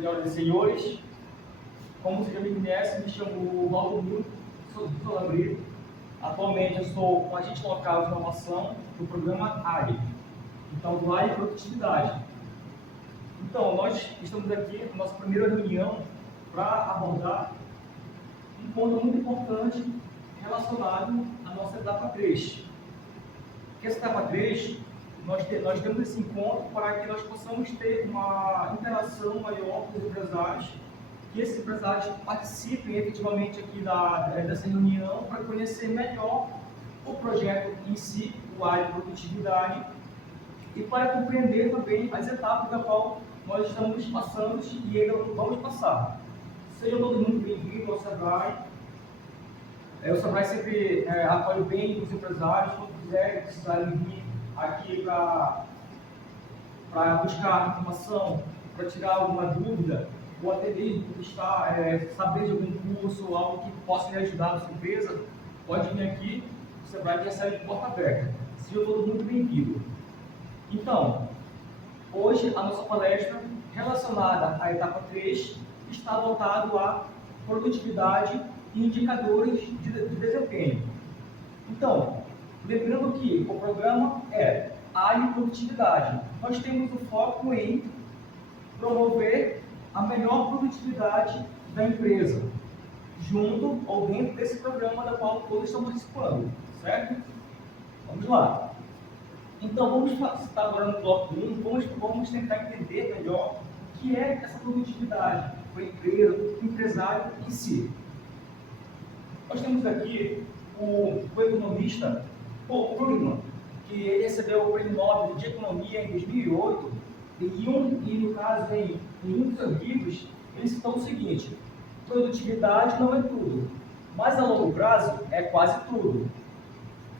Senhoras e senhores, como vocês já me conhecem, me chamo Valdomiro, sou do Solabreiro. Atualmente eu sou um agente local de inovação do programa AGRI, então do AGRI Produtividade. Então, nós estamos aqui na nossa primeira reunião para abordar um ponto muito importante relacionado à nossa etapa 3. Que essa etapa 3, nós temos esse encontro para que nós possamos ter uma interação maior com os empresários, que esses empresários participem efetivamente aqui dessa reunião para conhecer melhor o projeto em si, o AGRI Produtividade, e para compreender também as etapas da qual nós estamos passando e ainda vamos passar. Sejam todos muito bem-vindos ao Sebrae. O Sebrae sempre acolhe bem os empresários, quando precisarem vir aqui para buscar informação, para tirar alguma dúvida, ou até mesmo saber de algum curso ou algo que possa lhe ajudar na sua empresa, pode vir aqui, o Sebrae recebe de porta aberta. Sejam todos muito bem-vindos. Então, hoje a nossa palestra relacionada à etapa 3 está voltada à produtividade e indicadores de desempenho. Então, lembrando que o programa é AGRI Produtividade. Nós temos o foco em promover a melhor produtividade da empresa, junto ou dentro desse programa da qual todos estão participando, certo? Vamos lá. Então, vamos estar agora no bloco 1, vamos tentar entender melhor o que é essa produtividade para a empresa, para o empresário em si. Nós temos aqui o economista Paul Krugman, que ele recebeu o Prêmio Nobel de Economia em 2008, e no caso, em um dos seus livros, ele citou o seguinte: produtividade não é tudo, mas a longo prazo é quase tudo.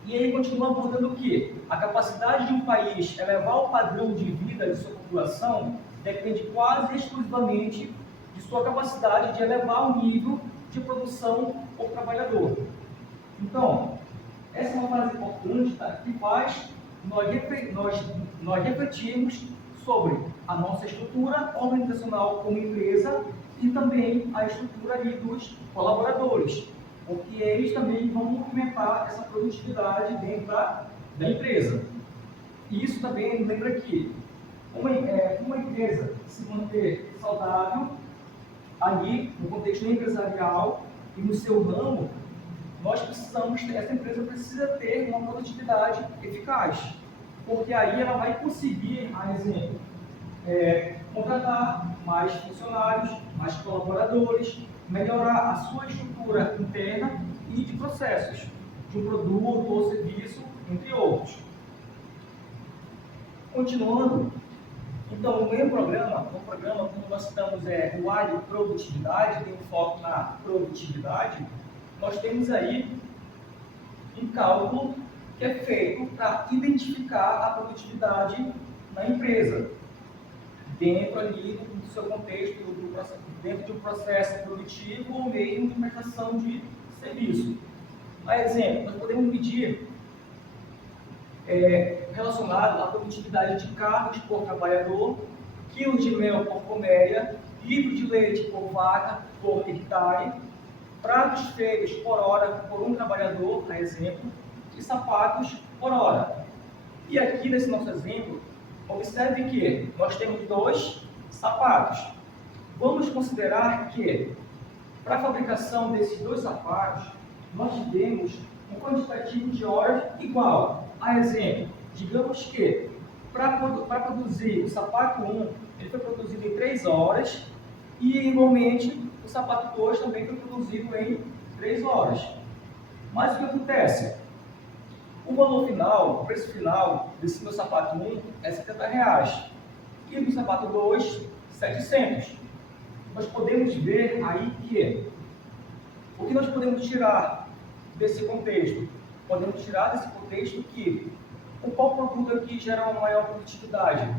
E ele continua abordando o quê? A capacidade de um país elevar o padrão de vida de sua população depende quase exclusivamente de sua capacidade de elevar o nível de produção por trabalhador. Então, essa é uma frase importante, tá? Que faz nós refletirmos sobre a nossa estrutura organizacional como empresa e também a estrutura ali dos colaboradores, porque eles também vão movimentar essa produtividade dentro da empresa. E isso também lembra que uma empresa se manter saudável ali no contexto empresarial e no seu ramo, essa empresa precisa ter uma produtividade eficaz, porque aí ela vai conseguir, a exemplo, contratar mais funcionários, mais colaboradores, melhorar a sua estrutura interna e de processos, de um produto ou serviço, entre outros. Continuando, então, no meu programa, como nós citamos, o AGRI Produtividade, tem um foco na produtividade. Nós temos aí um cálculo que é feito para identificar a produtividade na empresa, dentro ali do seu contexto, dentro de um processo produtivo ou mesmo de prestação de serviço. A exemplo, nós podemos medir relacionado à produtividade de carros por trabalhador, quilos de mel por colmeia, litro de leite por vaca por hectare, pratos feitos por hora por um trabalhador, a exemplo, e sapatos por hora. E aqui nesse nosso exemplo, observe que nós temos 2 sapatos. Vamos considerar que, para a fabricação desses 2 sapatos, nós tivemos um quantitativo de horas igual. A exemplo, digamos que para produzir o sapato 1, ele foi produzido em 3 horas e, igualmente, o sapato 2 também foi produzido em 3 horas. Mas o que acontece? O valor final, o preço final desse meu sapato 1 é R$70 e do sapato 2, 700. Nós podemos ver aí que o que nós podemos tirar desse contexto? Podemos tirar desse contexto que qual produto aqui gera uma maior produtividade?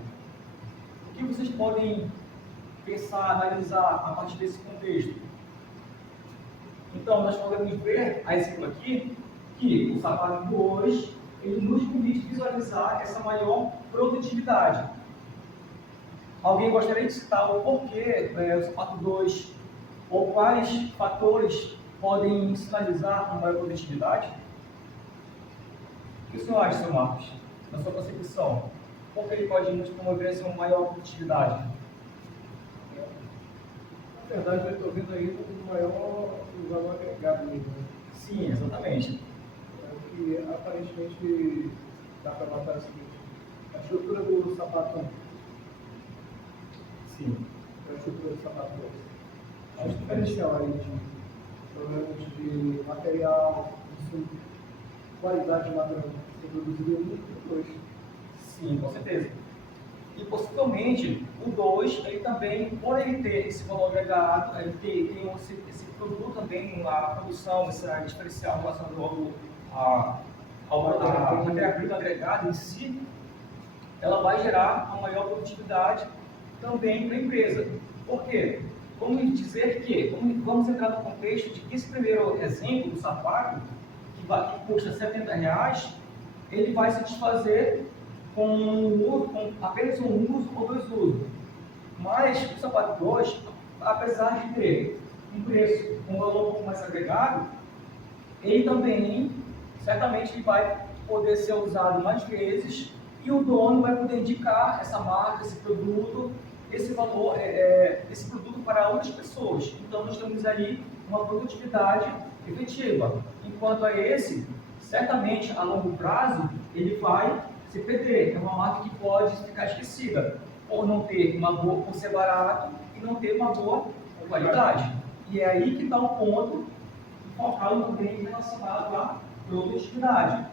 O que vocês podem pensar, analisar a partir desse contexto? Então, nós podemos ver, a exemplo aqui, que o sapato 2, ele nos permite visualizar essa maior produtividade. Alguém gostaria de citar o porquê o sapato 2 ou quais fatores podem sinalizar uma maior produtividade? O que o senhor acha, seu Marcos, na sua concepção? Por que ele pode nos promover uma maior produtividade? Na verdade, eu estou vendo aí um maior valor agregado mesmo, né? Sim, exatamente. É o que aparentemente dá para notar o seguinte: a estrutura do sapato 1, Sim. a estrutura do sapato 2. Há um diferencial aí provavelmente de material, de qualidade de material que foi produzido em 1 e 2. Sim, com certeza. E possivelmente o 2, ele também, por ele ter esse valor agregado, ele tem esse produto também, a produção, esse diferencial relacionado à matéria-prima agregada em si, ela vai gerar uma maior produtividade também para a empresa. Por quê? Vamos dizer que, vamos entrar no contexto de que esse primeiro exemplo do sapato, que custa R$70, ele vai se desfazer com apenas um uso ou 2 usos. Mas o sapato 2, apesar de ter um preço, um valor um pouco mais agregado, ele também, certamente, ele vai poder ser usado mais vezes e o dono vai poder indicar essa marca, esse produto, esse valor, esse produto para outras pessoas. Então, nós temos aí uma produtividade efetiva. Enquanto a esse, certamente, a longo prazo, ele vai se perder. É uma marca que pode ficar esquecida, ou não ter uma boa, por ser barato e não ter uma boa qualidade. E é aí que está o ponto focado também relacionado à produtividade.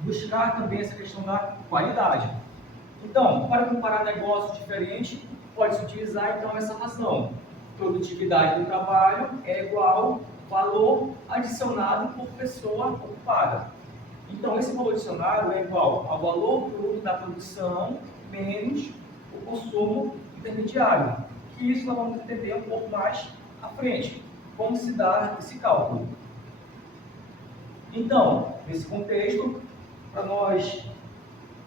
Buscar também essa questão da qualidade. Então, para comparar negócios diferentes, pode-se utilizar então essa razão. Produtividade do trabalho é igual valor adicionado por pessoa ocupada. Então, esse valor adicionado é igual ao valor bruto da produção menos o consumo intermediário. Que isso nós vamos entender um pouco mais à frente, como se dá esse cálculo. Então, nesse contexto,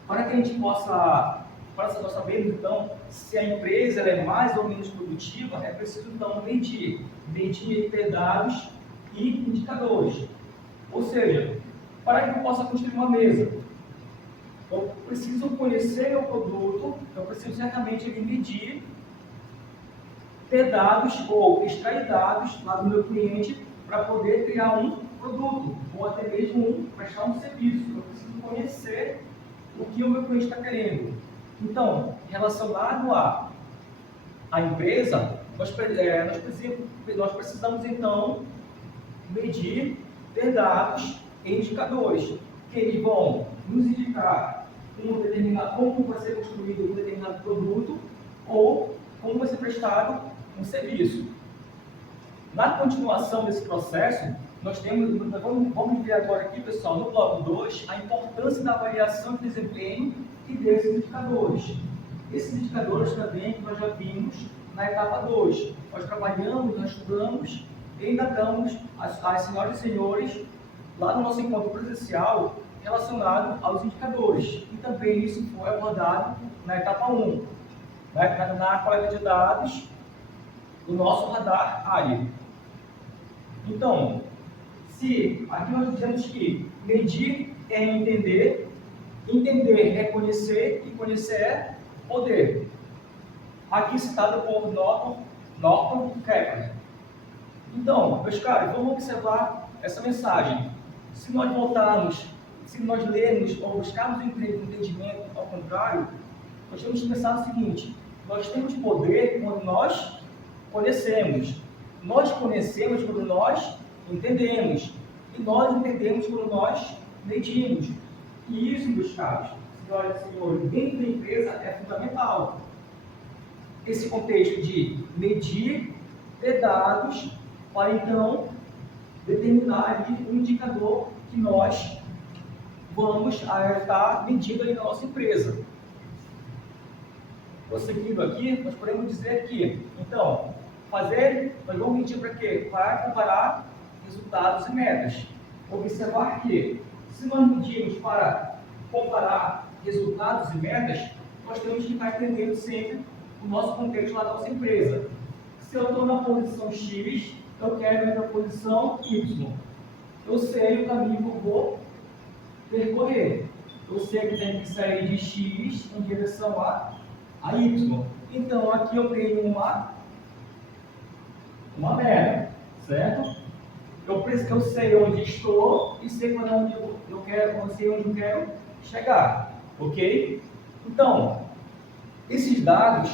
para que a gente possa, para nós sabermos então se a empresa ela é mais ou menos produtiva, é preciso então medir e ter dados e indicadores. Ou seja, para que eu possa construir uma mesa, eu preciso conhecer o produto, eu preciso certamente medir, ter dados ou extrair dados lá do meu cliente para poder criar um produto ou até mesmo prestar um serviço. Eu preciso conhecer o que o meu cliente está querendo. Então, relacionado à empresa, nós precisamos então medir, ter dados e indicadores que eles vão nos indicar como vai ser construído um determinado produto ou como vai ser prestado um serviço. Na continuação desse processo, vamos ver agora aqui, pessoal, no bloco 2, a importância da avaliação de desempenho e desses indicadores. Esses indicadores também nós já vimos na etapa 2. Nós trabalhamos, nós estudamos e indagamos as senhoras e senhores lá no nosso encontro presencial relacionado aos indicadores. E também isso foi abordado na etapa 1, na coleta de dados do nosso radar área. Então, aqui nós dizemos que medir é entender, entender é conhecer e conhecer é poder. Aqui citado por Norton Kepler. Então, meus caros, vamos observar essa mensagem. Se nós lermos ou buscarmos um entendimento ao contrário, nós temos que pensar o seguinte: nós temos poder quando nós conhecemos. Nós conhecemos quando nós entendemos. E nós entendemos quando nós medimos. E isso, meus caros, senhoras e senhores, dentro da empresa é fundamental. Esse contexto de medir, ter dados, para então determinar ali um indicador que nós vamos estar medindo ali na nossa empresa. Prosseguindo aqui, nós podemos dizer que, então, nós vamos medir para quê? Para comparar resultados e metas. Observar que, se nós medirmos para comparar resultados e metas, nós temos que estar entendendo sempre o nosso contexto lá da nossa empresa. Se eu estou na posição X, eu quero ir na posição Y. Eu sei o caminho que eu vou percorrer. Eu sei que tem que sair de X em direção a Y. Então, aqui eu tenho uma meta, certo? Eu sei onde estou e sei onde eu quero chegar, ok? Então, esses dados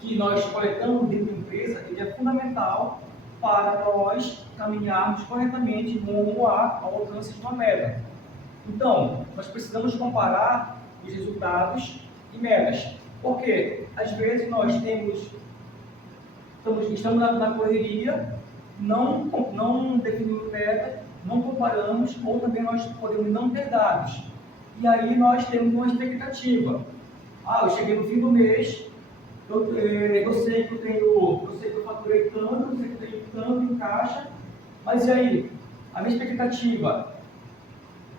que nós coletamos dentro da empresa, ele é fundamental para nós caminharmos corretamente rumo ao alcance de uma meta. Então, nós precisamos comparar os resultados e metas, porque às vezes nós estamos na correria, não definimos meta, não comparamos, ou também nós podemos não ter dados. E aí nós temos uma expectativa. Eu cheguei no fim do mês, eu sei que eu faturei tanto, eu sei que eu tenho tanto em caixa, mas e aí? A minha expectativa,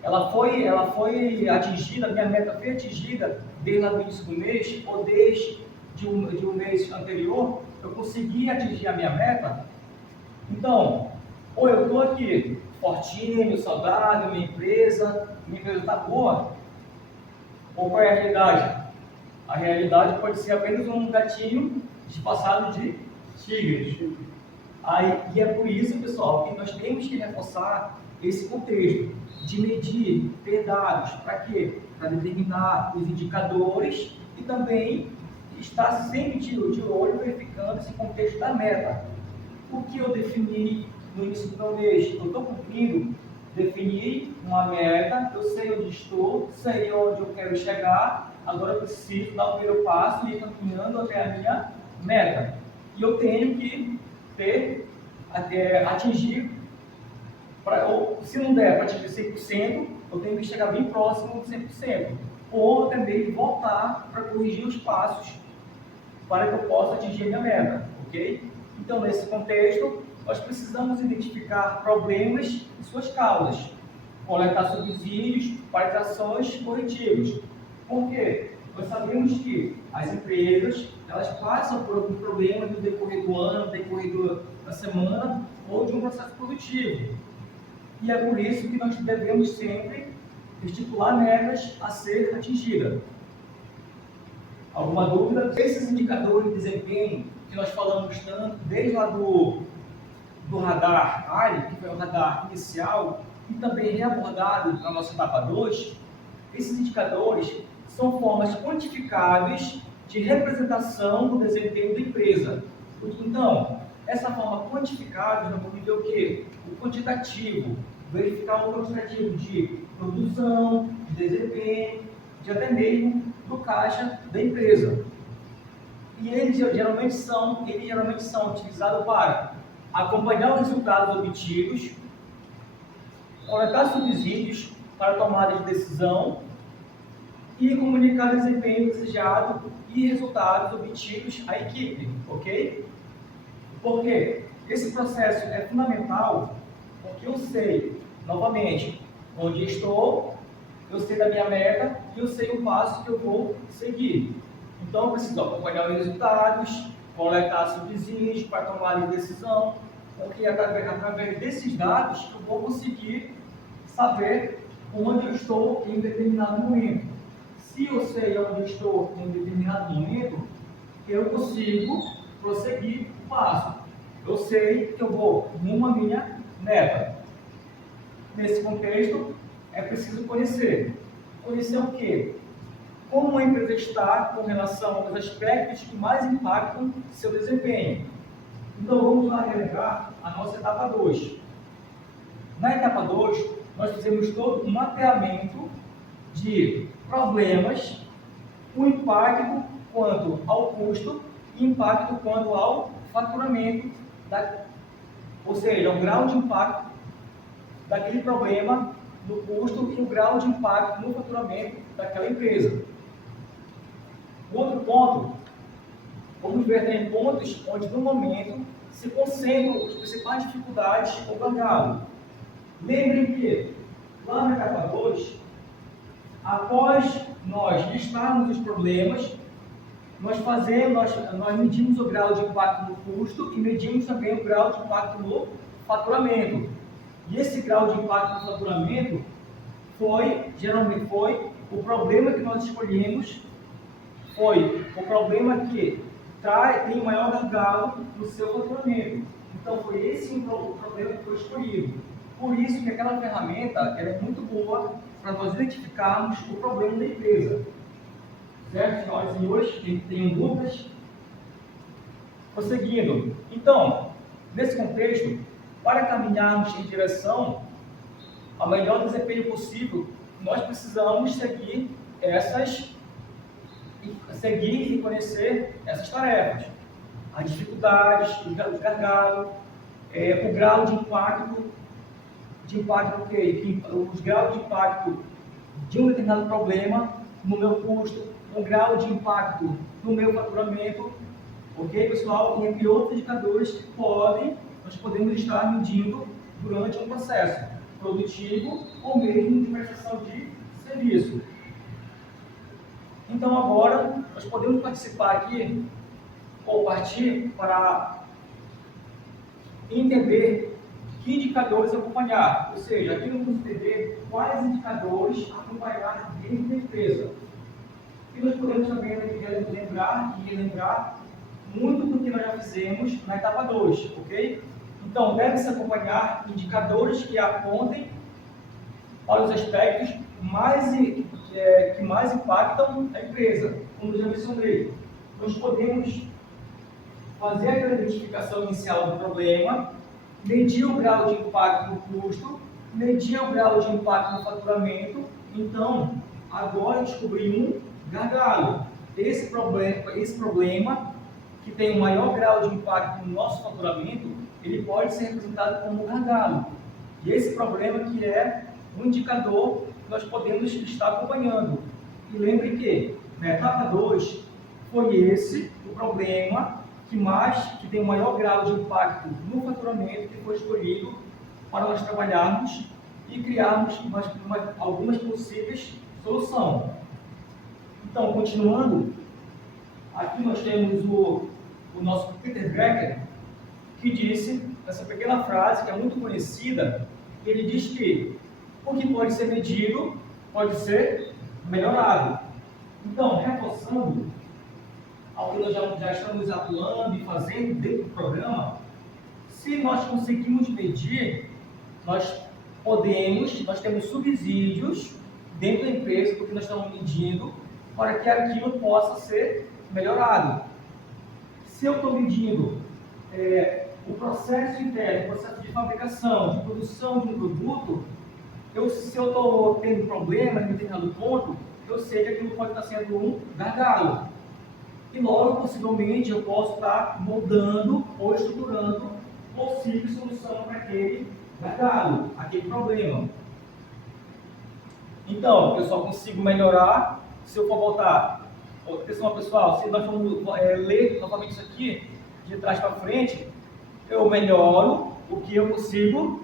ela foi atingida, a minha meta foi atingida desde o início do mês, ou desde um mês anterior, eu consegui atingir a minha meta? Então, ou eu estou aqui, fortinho, saudável, minha empresa está boa, ou qual é a realidade? A realidade pode ser apenas um gatinho disfarçado de tigre. E é por isso, pessoal, que nós temos que reforçar esse contexto de medir, ter dados, para quê? Para determinar os indicadores e também estar sempre de olho verificando esse contexto da meta. O que eu defini no início do meu mês, eu estou cumprindo, defini uma meta, eu sei onde estou, sei onde eu quero chegar, agora eu preciso dar o primeiro passo e ir caminhando até a minha meta. E eu tenho que atingir, ou se não der para atingir 100%, eu tenho que chegar bem próximo de 100%. Ou também voltar para corrigir os passos para que eu possa atingir a minha meta, ok? Então, nesse contexto, nós precisamos identificar problemas e suas causas, coletar subsídios para ações corretivas. Por quê? Nós sabemos que as empresas, elas passam por algum problema no decorrer do ano, no decorrer da semana ou de um processo produtivo. E é por isso que nós devemos sempre estipular metas a ser atingidas. Alguma dúvida? Esses indicadores de desempenho que nós falamos tanto, desde lá do radar ALI, que foi o radar inicial, e também reabordado na nossa etapa 2, esses indicadores são formas quantificáveis de representação do desempenho da empresa. Então, essa forma quantificável, nós vamos ver o quê? O quantitativo, verificar o quantitativo de produção, de desempenho, de até mesmo do caixa da empresa. E eles geralmente são utilizados para acompanhar os resultados obtidos, coletar subsídios para tomada de decisão e comunicar o desempenho desejado e resultados obtidos à equipe, ok? Porque esse processo é fundamental, porque eu sei, novamente, onde estou, eu sei da minha meta e eu sei o passo que eu vou seguir. Então, eu preciso acompanhar os resultados, coletar subsídios para tomar a decisão, porque através desses dados eu vou conseguir saber onde eu estou em determinado momento. Se eu sei onde eu estou em determinado momento, eu consigo prosseguir o passo. Eu sei que eu vou rumo à minha meta. Nesse contexto, é preciso conhecer. Conhecer o quê? Como a empresa está com relação aos aspectos que mais impactam seu desempenho. Então, vamos lá relembrar a nossa etapa 2. Na etapa 2, nós fizemos todo um mapeamento de problemas, o impacto quanto ao custo e impacto quanto ao faturamento, ou seja, o grau de impacto daquele problema no custo e o grau de impacto no faturamento daquela empresa. Outro ponto, vamos ver também pontos onde no momento se concentram as principais dificuldades ou gargalos. Lembrem que lá na etapa 2, após nós listarmos os problemas, nós medimos o grau de impacto no custo e medimos também o grau de impacto no faturamento. E esse grau de impacto no faturamento geralmente foi o problema que nós escolhemos, foi o problema que tem maior gargalo no seu faturamento. Então foi esse o problema que foi escolhido. Por isso que aquela ferramenta ela é muito boa para nós identificarmos o problema da empresa. Certo, senhoras e senhores? Quem tem dúvidas? Prosseguindo. Então, nesse contexto, para caminharmos em direção ao melhor desempenho possível, nós precisamos seguir e conhecer essas tarefas. As dificuldades, os gargalos, o grau de impacto os graus de impacto de um determinado problema no meu custo, o grau de impacto no meu faturamento, ok, pessoal? E entre outros indicadores que nós podemos estar medindo durante um processo produtivo ou mesmo de prestação de serviço. Então agora nós podemos participar aqui ou partir para entender que indicadores acompanhar, ou seja, aqui nós vamos entender quais indicadores acompanhar dentro da empresa. E nós podemos também lembrar e relembrar muito do que nós já fizemos na etapa 2, ok? Então, deve-se acompanhar indicadores que apontem para os aspectos que mais impactam a empresa, como eu já mencionei. Nós podemos fazer aquela identificação inicial do problema, medir o grau de impacto no custo, medir o grau de impacto no faturamento. Então, agora descobri um gargalo. Esse problema que tem o maior grau de impacto no nosso faturamento, ele pode ser representado como um gargalo. E esse problema que é um indicador que nós podemos estar acompanhando. E lembre que na etapa 2 foi esse o problema que tem o maior grau de impacto no faturamento que foi escolhido para nós trabalharmos e criarmos algumas possíveis soluções. Então, continuando, aqui nós temos o nosso Peter Drucker, que disse essa pequena frase que é muito conhecida. Ele diz que o que pode ser medido pode ser melhorado. Então, reforçando ao que nós já estamos atuando e fazendo dentro do programa, se nós conseguimos medir, nós temos subsídios dentro da empresa do que nós estamos medindo para que aquilo possa ser melhorado. Se eu estou medindo o processo interno, o processo de fabricação, de produção de um produto, se eu estou tendo problema em determinado ponto, eu sei que aquilo pode estar sendo um gargalo. E logo, possivelmente, eu posso estar moldando ou estruturando possível solução para aquele gargalo, aquele problema. Então, eu só consigo melhorar se eu for voltar. Atenção, pessoal, se nós formos ler novamente isso aqui, de trás para frente, eu melhoro o que eu consigo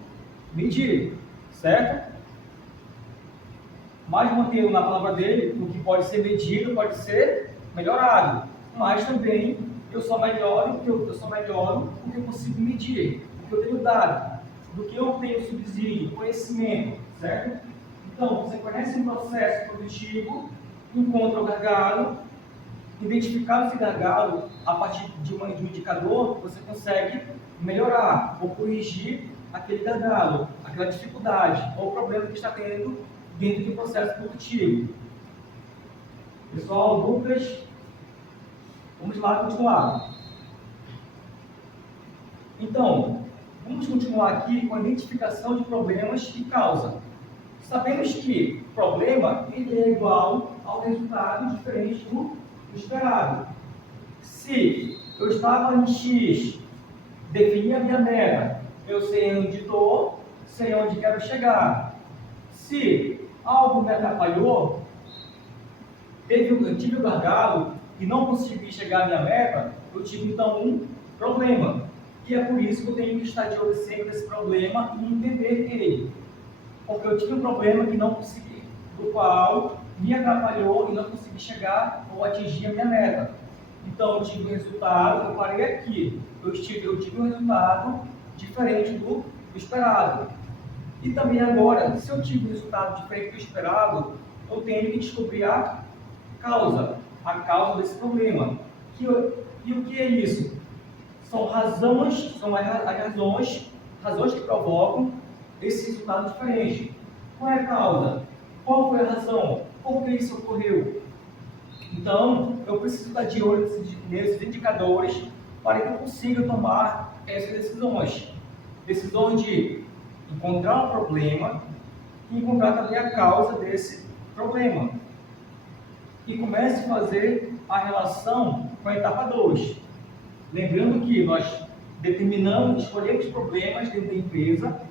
medir, certo? Mas mantendo na palavra dele, o que pode ser medido pode ser melhorado. Mas também eu só melhoro o que eu consigo medir, o que eu tenho dado, do que eu tenho subsídio, conhecimento, certo? Então, você conhece um processo produtivo, encontra o gargalo, identificar esse gargalo a partir de um indicador, você consegue melhorar ou corrigir aquele gargalo, aquela dificuldade ou problema que está tendo dentro do processo produtivo. Pessoal, dúvidas? Vamos lá continuar. Então, vamos continuar aqui com a identificação de problemas e causa. Sabemos que problema ele é igual ao resultado diferente do esperado. Se eu estava em X, defini a minha meta, eu sei onde estou, sei onde quero chegar. Se algo me atrapalhou, eu tive um gargalo e não consegui chegar à minha meta, eu tive então um problema. E é por isso que eu tenho que estar de olho sempre nesse problema e entender ele. Porque eu tive um problema que não consegui, do qual me atrapalhou e não consegui chegar ou atingir a minha meta. Então, eu tive um resultado, eu parei aqui. Eu tive um resultado diferente do esperado. E também agora, se eu tive um resultado diferente do esperado, eu tenho que descobrir a causa desse problema. E o que é isso? São razões que provocam esse resultado diferente. Qual é a causa? Qual foi a razão? Por que isso ocorreu? Então, eu preciso estar de olho nesses indicadores para que eu consiga tomar essas decisões. Decisões de encontrar um problema e encontrar também a causa desse problema. E comece a fazer a relação com a etapa 2. Lembrando que nós escolhemos problemas dentro da empresa,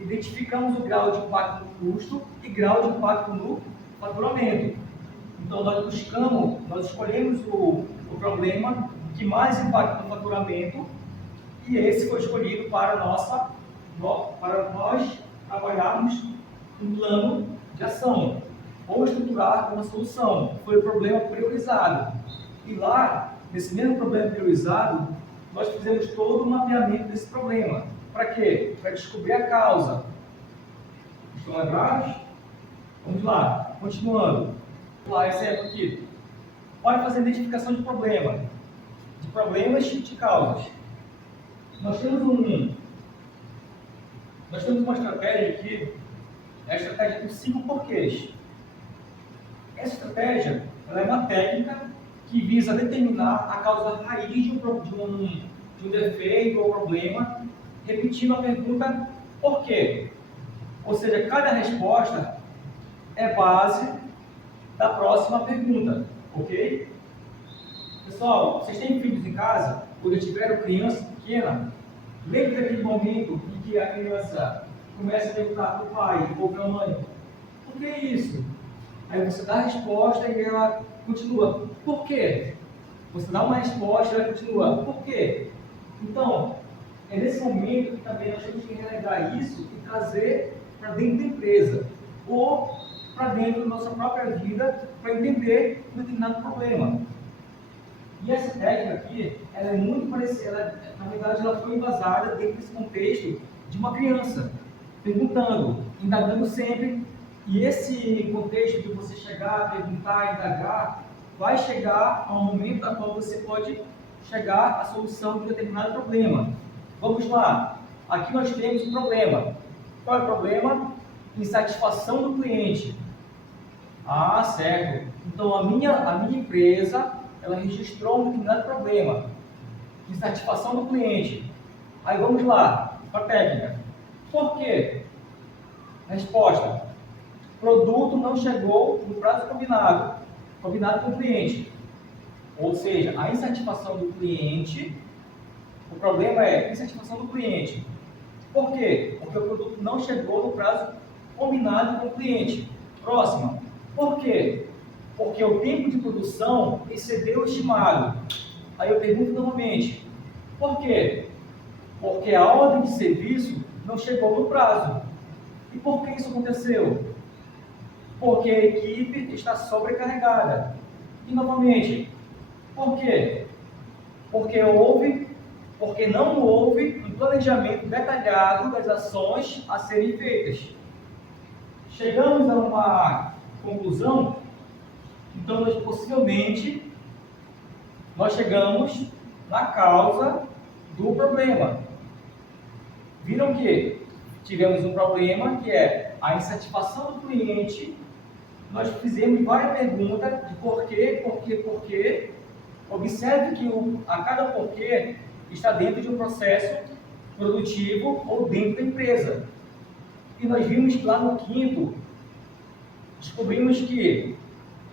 identificamos o grau de impacto no custo e grau de impacto no faturamento. Então, nós escolhemos o problema que mais impacta no faturamento e esse foi escolhido para nós trabalharmos um plano de ação ou estruturar uma solução. Foi o problema priorizado. E lá, nesse mesmo problema priorizado, nós fizemos todo o mapeamento desse problema. Para quê? Para descobrir a causa. Estão lembrados? Vamos lá, continuando. Vamos lá, exemplo aqui. Pode fazer identificação de problemas e de causas. Nós temos uma estratégia aqui, é a estratégia dos 5 porquês. Essa estratégia ela é uma técnica que visa determinar a causa raiz de um defeito ou problema, repetindo a pergunta por quê. Ou seja, cada resposta é base da próxima pergunta, ok? Pessoal, vocês têm filhos em casa? Quando tiveram criança pequena, lembre daquele momento em que a criança começa a perguntar para o pai ou para a mãe: por que isso? Aí você dá a resposta e ela continua: por quê? Você dá uma resposta e ela continua: por quê? Então, é nesse momento que também nós temos que relembrar isso e trazer para dentro da empresa ou para dentro da nossa própria vida para entender um determinado problema. E essa técnica aqui, ela é muito parecida, na verdade ela foi embasada dentro desse contexto de uma criança, perguntando, indagando sempre, e esse contexto de você chegar, perguntar, indagar, vai chegar a um momento no qual você pode chegar à solução de um determinado problema. Vamos lá, aqui nós temos um problema. Qual é o problema? Insatisfação do cliente. Ah, certo. Então a minha empresa, ela registrou um determinado problema. Insatisfação do cliente. Aí vamos lá, para a técnica. Por quê? Resposta: produto não chegou no prazo combinado com o cliente. Ou seja, a insatisfação do cliente, o problema é a insatisfação do cliente. Por quê? Porque o produto não chegou no prazo combinado com o cliente. Próxima. Por quê? Porque o tempo de produção excedeu o estimado. Aí eu pergunto novamente: por quê? Porque a ordem de serviço não chegou no prazo. E por que isso aconteceu? Porque a equipe está sobrecarregada. E novamente, por quê? Porque não houve um planejamento detalhado das ações a serem feitas. Chegamos a uma conclusão, então possivelmente nós chegamos na causa do problema. Viram que tivemos um problema que é a insatisfação do cliente. Nós fizemos várias perguntas de por quê. Observe que a cada porquê está dentro de um processo produtivo ou dentro da empresa. E nós vimos que lá no quinto, descobrimos que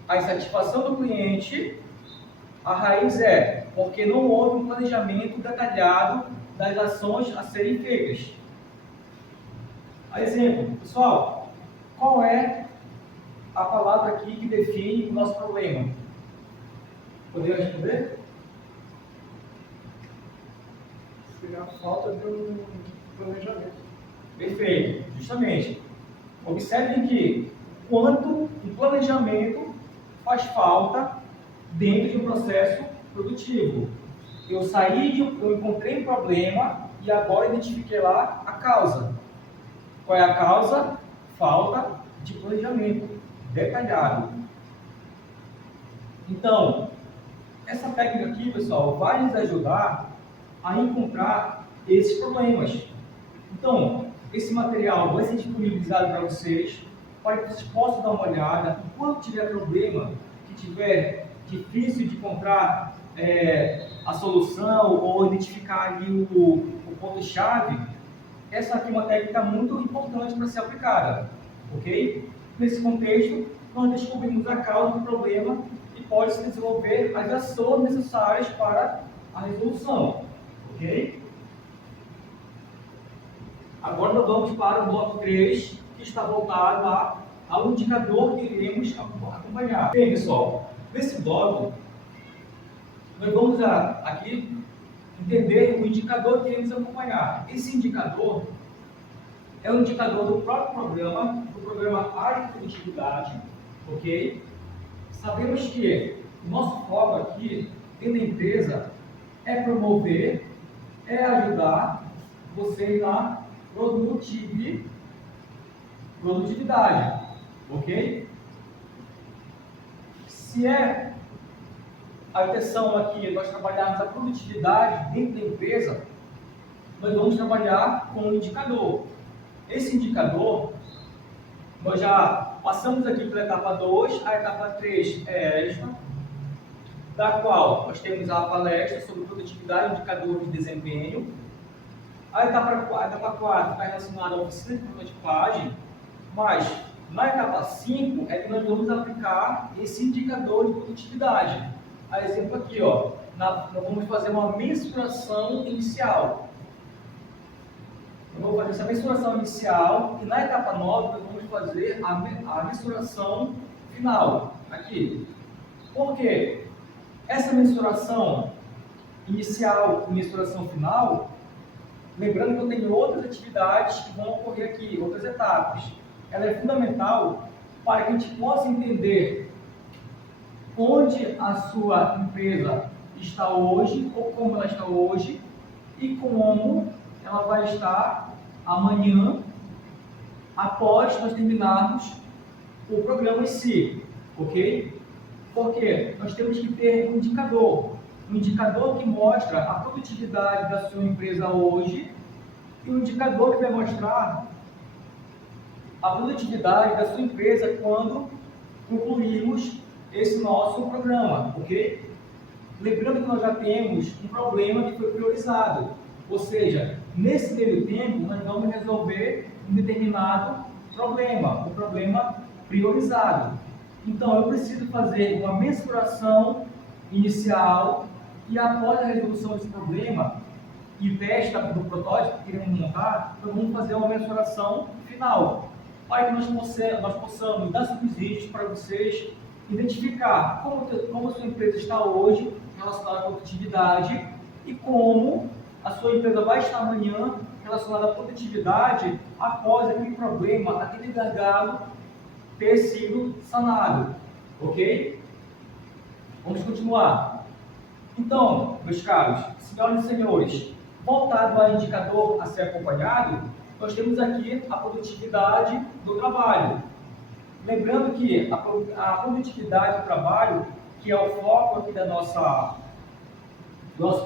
a insatisfação do cliente, a raiz é porque não houve um planejamento detalhado das ações a serem feitas. Exemplo, pessoal, qual é a palavra aqui que define o nosso problema? Poderia responder? Seria a falta de um planejamento. Perfeito, justamente. Observem que quanto um planejamento faz falta dentro de um processo produtivo. Eu encontrei um problema e agora identifiquei lá a causa. Qual é a causa? Falta de planejamento detalhado. Então, essa técnica aqui, pessoal, vai nos ajudar a encontrar esses problemas. Então, esse material vai ser disponibilizado para vocês, para que vocês possam dar uma olhada. Quando tiver problema, que tiver difícil de encontrar a solução ou identificar ali o ponto-chave, essa aqui é uma técnica muito importante para ser aplicada, ok? Nesse contexto, nós descobrimos a causa do problema e pode-se desenvolver as ações necessárias para a resolução, ok? Agora nós vamos para o bloco 3, que está voltado ao indicador que iremos acompanhar. Bem, pessoal, nesse bloco, nós vamos aqui entender o indicador que iremos acompanhar. Esse indicador é um indicador do próprio programa, do programa Área de Produtividade, ok? Sabemos que o nosso foco aqui, dentro da empresa, é promover, é ajudar você na produtividade, ok? Se é a intenção aqui nós trabalharmos a produtividade dentro da empresa, nós vamos trabalhar com um indicador. Esse indicador, nós já passamos aqui pela etapa 2, a etapa 3 é esta, da qual nós temos a palestra sobre produtividade e indicadores de desempenho. A etapa 4 está relacionada à oficina de prototipagem, mas na etapa 5 é que nós vamos aplicar esse indicador de produtividade. A exemplo aqui, ó, nós vamos fazer uma mensuração inicial. Eu vou fazer essa mensuração inicial e na etapa 9 nós vamos fazer a mensuração final, aqui. Por quê? Essa mensuração inicial e mensuração final, lembrando que eu tenho outras atividades que vão ocorrer aqui, outras etapas. Ela é fundamental para que a gente possa entender onde a sua empresa está hoje, ou como ela está hoje, e como ela vai estar amanhã, após nós terminarmos o programa em si, ok? Porque nós temos que ter um indicador que mostra a produtividade da sua empresa hoje e um indicador que vai mostrar a produtividade da sua empresa quando concluirmos esse nosso programa, ok? Lembrando que nós já temos um problema que foi priorizado, ou seja, nesse meio tempo nós vamos resolver um determinado problema, um problema priorizado. Então eu preciso fazer uma mensuração inicial e após a resolução desse problema e teste do protótipo que queremos montar, nós vamos fazer uma mensuração final, para que nós possamos dar subsídios para vocês identificar como a sua empresa está hoje relacionada à produtividade e como a sua empresa vai estar amanhã relacionada à produtividade após aquele problema, aquele gargalo ter sido sanado, ok? Vamos continuar. Então, meus caros, senhoras e senhores, voltado ao indicador a ser acompanhado, nós temos aqui a produtividade do trabalho. Lembrando que a produtividade do trabalho, que é o foco aqui do nosso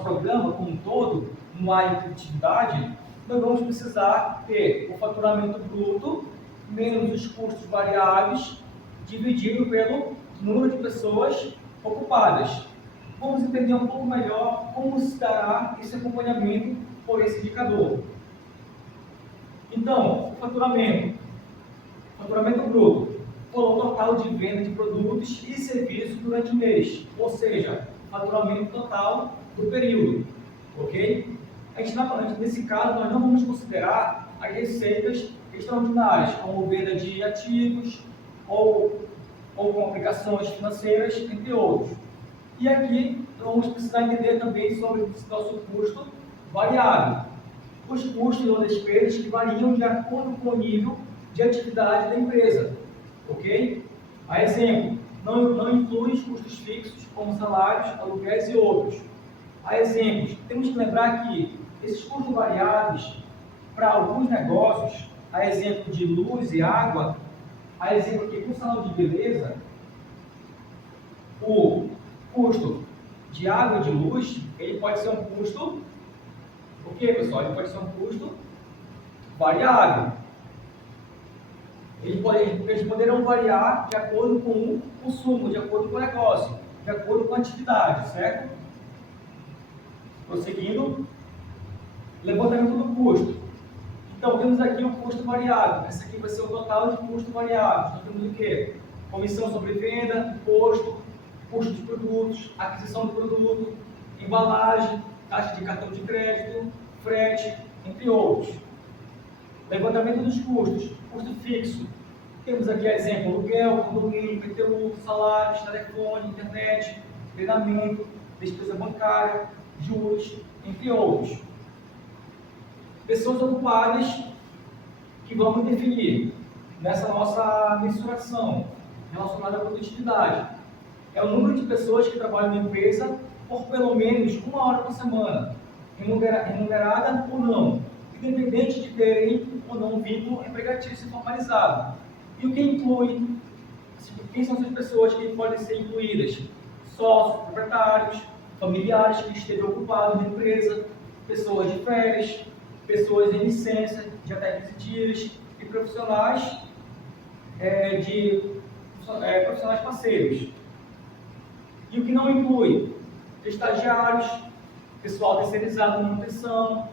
programa como um todo, no área de produtividade, nós vamos precisar ter o faturamento bruto menos os custos variáveis dividido pelo número de pessoas ocupadas. Vamos entender um pouco melhor como se dará esse acompanhamento por esse indicador. Então, o faturamento bruto foi o total de venda de produtos e serviços durante o mês, ou seja, faturamento total do período, ok? Nesse caso, nós não vamos considerar as receitas extraordinárias, como venda de ativos ou com aplicações financeiras, entre outros. E aqui, vamos precisar entender também sobre o nosso custo variável. Os custos ou despesas que variam de acordo com o nível de atividade da empresa, ok? A exemplo, não inclui os custos fixos, como salários, aluguéis e outros. A exemplos, temos que lembrar que esses custos variáveis, para alguns negócios, a exemplo de luz e água, a exemplo aqui com salão de beleza, o custo de água e de luz, ele pode ser um custo, o que, pessoal? Ele pode ser um custo variável. Eles poderão variar de acordo com o consumo, de acordo com o negócio, de acordo com a atividade, certo? Prosseguindo, levantamento do custo. Então, temos aqui o custo variável. Esse aqui vai ser o total de custo variável. Nós temos o quê? Comissão sobre venda, imposto, custo de produtos, aquisição do produto, embalagem, taxa de cartão de crédito, frete, entre outros. Levantamento dos custos. Custo fixo. Temos aqui, exemplo, aluguel, condomínio, IPTU, salários, telefone, internet, treinamento, despesa bancária, juros, entre outros. Pessoas ocupadas que vamos definir nessa nossa mensuração relacionada à produtividade. É o número de pessoas que trabalham na empresa por pelo menos 1 hora por semana, remunerada ou não, independente de terem ou não um vínculo empregatício formalizado. E o que inclui? Quem são essas pessoas que podem ser incluídas? Sócios, proprietários, familiares que estejam ocupados na empresa, pessoas de férias, pessoas em licença de até 15 dias e profissionais profissionais parceiros. E o que não inclui? Estagiários, pessoal terceirizado na manutenção,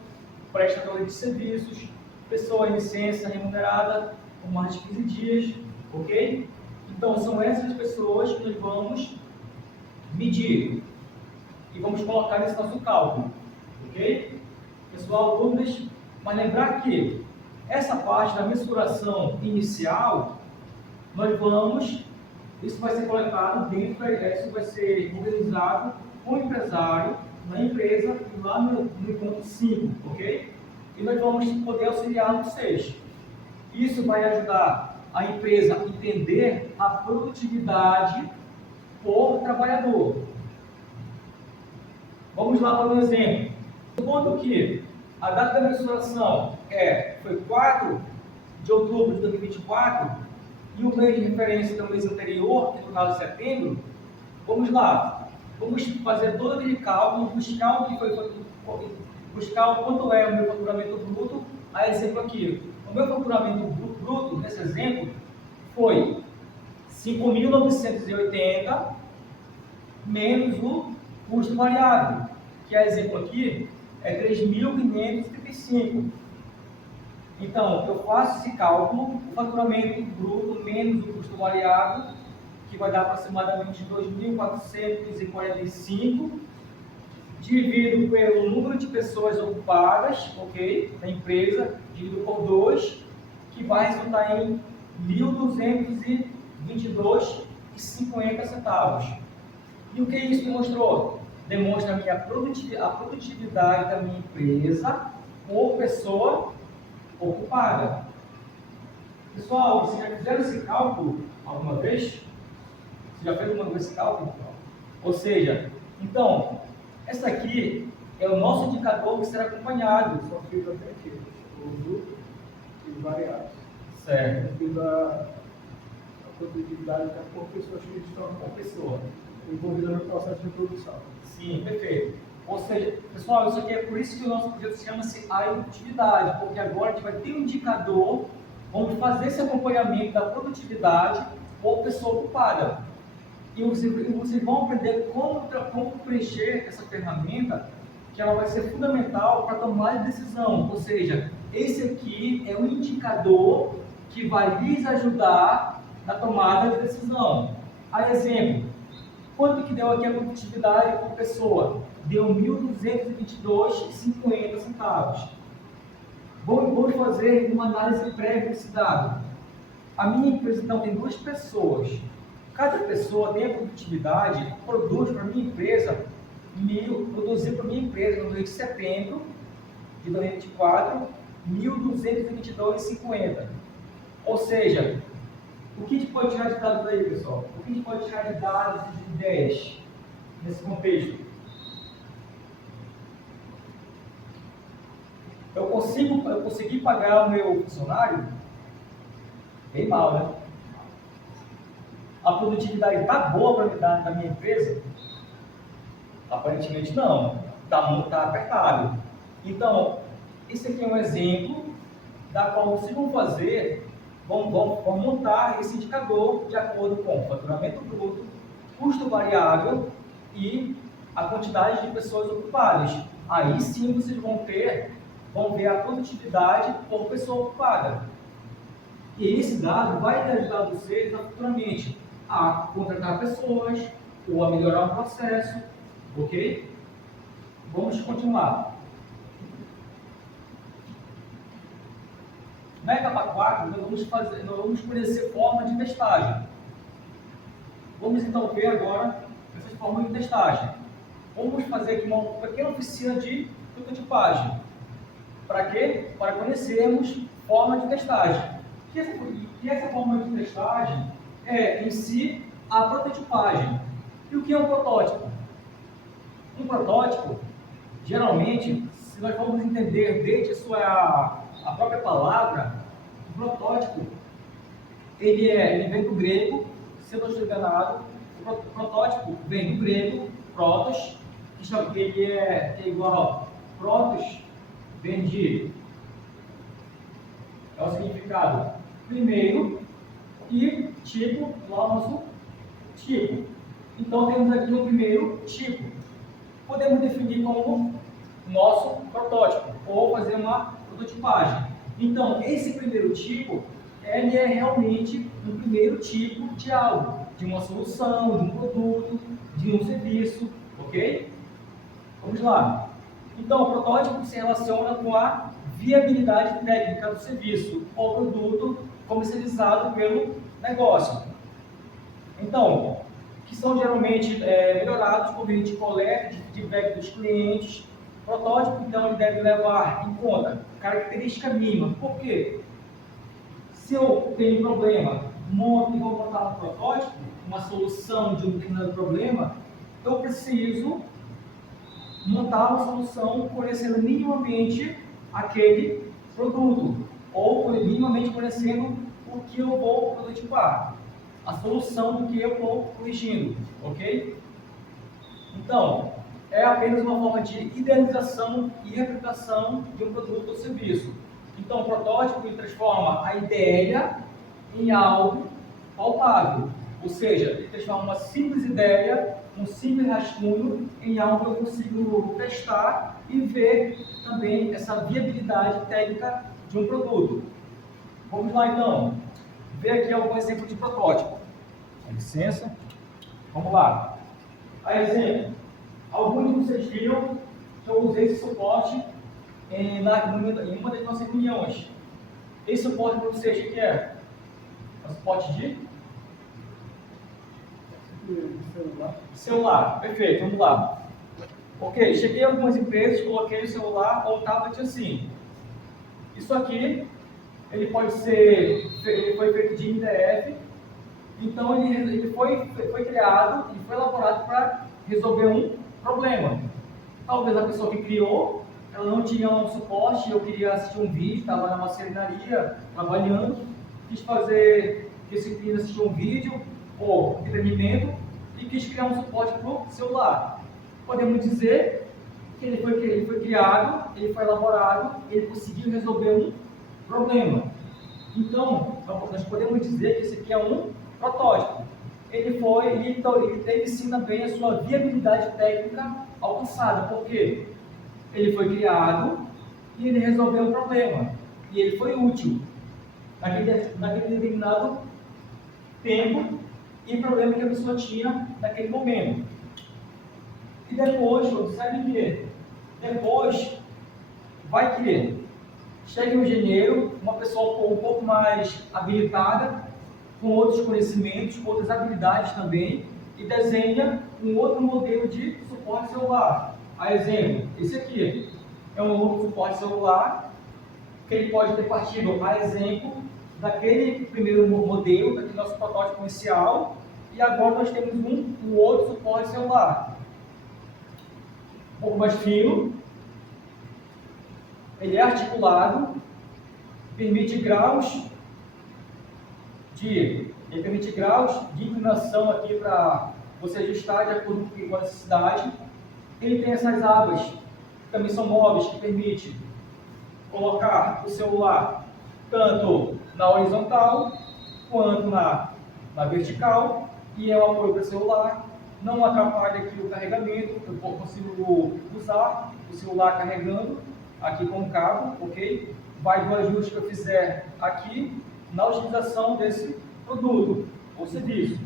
prestadores de serviços, pessoa em licença remunerada por mais de 15 dias, ok? Então, são essas pessoas que nós vamos medir e vamos colocar nesse nosso cálculo, ok? Pessoal, dúvidas? Mas lembrar que essa parte da mensuração inicial, isso vai ser colocado dentro, isso vai ser organizado com o empresário, na empresa, lá no ponto 5, ok? E nós vamos poder auxiliar no 6. Isso vai ajudar a empresa a entender a produtividade por trabalhador. Vamos lá para um exemplo. Supondo que a data da mensuração foi 4 de outubro de 2024 e o mês de referência do mês anterior, que no caso setembro, vamos lá. Vamos fazer todo aquele cálculo, buscar o quanto é o meu faturamento bruto. A exemplo aqui, o meu faturamento bruto, nesse exemplo, foi 5.980 menos o custo variável, que a exemplo aqui é 3.535. Então, eu faço esse cálculo, o faturamento bruto menos o custo variável, que vai dar aproximadamente 2.445, dividido pelo número de pessoas ocupadas, ok, da empresa, dividido por 2, que vai resultar em 1.222,50 centavos. E o que isso demonstrou? Demonstra a produtividade da minha empresa por pessoa ocupada. Pessoal, vocês já fizeram esse cálculo alguma vez? Você já fez alguma vez esse cálculo? Ou seja, então, essa aqui é o nosso indicador que será acompanhado. Só fiz até aqui, o bruto e os variáveis. Certo. Eu fiz a produtividade por pessoas que estão Por pessoa. envolvidas no processo de produção. Sim, perfeito. Ou seja, pessoal, isso aqui é por isso que o nosso projeto chama-se a produtividade, porque agora a gente vai ter um indicador, vamos fazer esse acompanhamento da produtividade por pessoa ocupada. E vocês vão aprender como preencher essa ferramenta, que ela vai ser fundamental para tomar de decisão. Ou seja, esse aqui é um indicador que vai lhes ajudar na tomada de decisão. A exemplo, quanto que deu aqui a produtividade por pessoa? Deu 1.222,50 centavos. Vamos fazer uma análise prévia desse dado. A minha empresa, então, tem 2 pessoas. Cada pessoa tem a produtividade, produziu para minha empresa no mês de setembro de 2024, 1.222,50. Ou seja, O que a gente pode tirar de dados daí, pessoal? O que a gente pode tirar de dados e de ideias nesse contexto? Eu consegui pagar o meu funcionário? Bem mal, né? A produtividade está boa para me dar da minha empresa? Aparentemente não. Está apertado. Então, esse aqui é um exemplo da qual vocês vão fazer, vão montar esse indicador de acordo com o faturamento bruto, custo variável e a quantidade de pessoas ocupadas. Aí sim vocês vão ver a produtividade por pessoa ocupada. E esse dado vai ajudar vocês futuramente a contratar pessoas ou a melhorar o processo, ok? Vamos continuar. Na etapa 4, nós vamos conhecer formas de testagem. Vamos então ver agora essas formas de testagem. Vamos fazer aqui uma pequena oficina de prototipagem. Para quê? Para conhecermos formas de testagem. E essa forma de testagem é, em si, a prototipagem. E o que é um protótipo? Um protótipo, geralmente, se nós formos entender desde a própria palavra, o protótipo, ele vem do grego, se eu não estou enganado, o protótipo vem do grego, protos, que é igual a protos, vem de, é o significado primeiro, e tipo, nosso tipo. Então temos aqui o primeiro tipo. Podemos definir como nosso protótipo, ou fazer uma prototipagem. Então, esse primeiro tipo, ele é realmente um primeiro tipo de algo, de uma solução, de um produto, de um serviço, ok? Vamos lá. Então, o protótipo se relaciona com a viabilidade técnica do serviço ou produto comercializado pelo negócio. Então, que são geralmente melhorados por meio de coleta de feedback dos clientes. O protótipo, então, ele deve levar em conta característica mínima. Por quê? Se eu tenho um problema, monto e vou montar um protótipo, uma solução de um determinado problema, eu preciso montar uma solução conhecendo minimamente aquele produto, ou minimamente conhecendo o que eu vou prototipar, a solução do que eu estou corrigindo, ok? Então, é apenas uma forma de idealização e replicação de um produto ou serviço. Então, o protótipo ele transforma a ideia em algo palpável, ou seja, ele transforma uma simples ideia, um simples rascunho, em algo que eu consigo testar e ver também essa viabilidade técnica de um produto. Vamos lá então, ver aqui algum exemplo de protótipo. Com licença, vamos lá. A exemplo, alguns de vocês viram que eu usei esse suporte em uma das nossas reuniões. Esse suporte para vocês, o que é? É um suporte de celular. Perfeito, vamos lá. Ok, cheguei em algumas empresas, coloquei o celular ou o tablet assim. Isso aqui, ele foi feito de MDF, então ele foi criado e foi elaborado para resolver um problema. Talvez a pessoa que criou, ela não tinha um suporte, eu queria assistir um vídeo, estava na marcenaria trabalhando, quis assistir um vídeo ou entretenimento e quis criar um suporte para o celular. Podemos dizer que ele foi criado, ele foi elaborado, ele conseguiu resolver um problema. Então, nós podemos dizer que esse aqui é um protótipo. Ele teve sim também a sua viabilidade técnica alcançada, porque ele foi criado e ele resolveu um problema. E ele foi útil naquele determinado tempo e problema que a pessoa tinha naquele momento. E depois, observe que depois vai que chega um engenheiro, uma pessoa um pouco mais habilitada, com outros conhecimentos, com outras habilidades também, e desenha um outro modelo de suporte celular. A exemplo, esse aqui é um outro suporte celular, que ele pode ter partido, a exemplo, daquele primeiro modelo, daquele nosso protótipo inicial, e agora nós temos um outro suporte celular. Um pouco mais fino, ele é articulado, permite graus de inclinação aqui para você ajustar de acordo com a necessidade. Ele tem essas abas, que também são móveis, que permite colocar o celular tanto na horizontal quanto na vertical, e é um apoio para o celular, não atrapalha aqui o carregamento, eu consigo usar o celular carregando aqui com o cabo, ok? Vai do ajuste que eu fizer aqui na utilização desse produto ou serviço,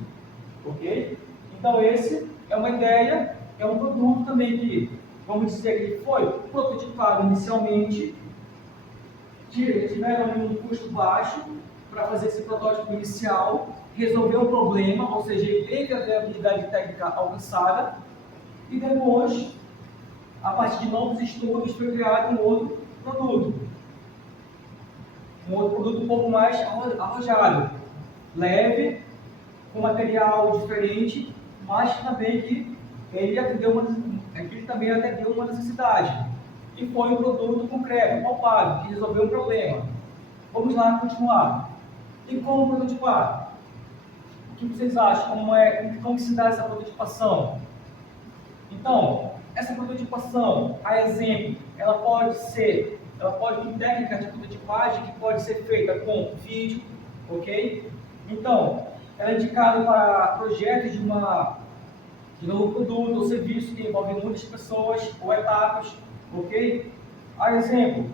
ok? Então esse é uma ideia, é um produto também que, vamos dizer que ele foi prototipado inicialmente, tiveram um custo baixo para fazer esse protótipo inicial, resolver um problema, ou seja, ele teve a viabilidade técnica alcançada, e depois, a partir de novos estudos, foi criado um outro produto um pouco mais arrojado, leve, com material diferente, mas também que ele também atendeu uma necessidade. E foi um produto concreto, palpável, que resolveu um problema. Vamos lá continuar. E como prototipar? O que vocês acham? Como se dá essa prototipação? Então, essa prototipação, a exemplo, ela pode ter técnica de prototipagem que pode ser feita com vídeo, ok? Então, ela é indicada para projetos de novo produto ou serviço que envolve muitas pessoas ou etapas, ok? A exemplo,